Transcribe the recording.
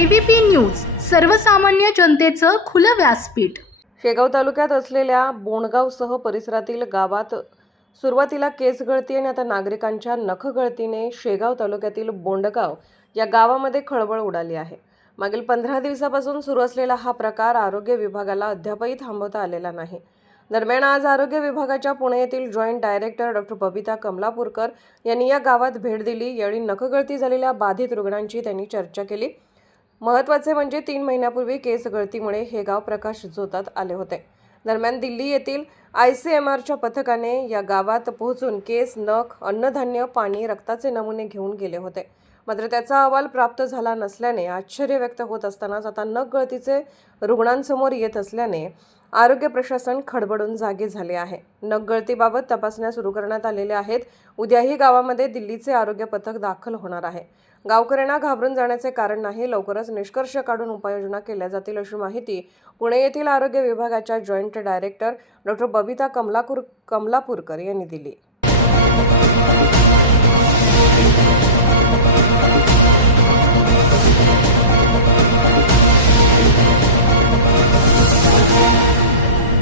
ABP news सर्वसामान्य जनतेचं खुलं व्यासपीठ. शेगाव तालुक्यात असलेल्या बोणगावसह परिसरातील गावात सुरुवातीला केस गळती आणि आता नागरिकांच्या नख गळतीने शेगाव तालुक्यातील बोंडगाव या गावामध्ये खळबळ उडाली आहे. मागील पंधरा दिवसापासून सुरू असलेला हा प्रकार आरोग्य विभागाला अद्यापही थांबवता आलेला नाही. दरम्यान आज आरोग्य विभागाच्या पुणे येथील joint director doctor Babita Kamlapurkar यांनी या गावात भेट दिली. यावेळी नखगळती झालेल्या बाधित रुग्णांची त्यांनी चर्चा केली. महत्त्वाचे म्हणजे तीन महिन्यापूर्वी केस गळतीमुळे हे गाव प्रकाश झोतात आले होते. दरम्यान दिल्ली येथील आय सी एम आरच्या पथकाने या गावात पोहोचून केस नख अन्नधान्य पाणी रक्ताचे नमुने घेऊन गेले होते. मात्र त्याचा अहवाल प्राप्त झाला नसल्याने आश्चर्य व्यक्त होत असतानाच आता नख गळतीचे रुग्णांसमोर येत असल्याने आरोग्य प्रशासन खडबडून जागे झाले आहे. नख गळतीबाबत तपासण्या सुरू करण्यात आलेल्या आहेत. उद्याही गावामध्ये दिल्लीचे आरोग्य पथक दाखल होणार आहे. गावकऱ्यांना घाबरून जाण्याचे कारण नाही लवकरच निष्कर्ष काढून उपाययोजना केल्या जातील अशी माहिती पुणे येथील आरोग्य विभागाच्या joint director doctor Babita Kamlapur Kamlapurkar यांनी दिली.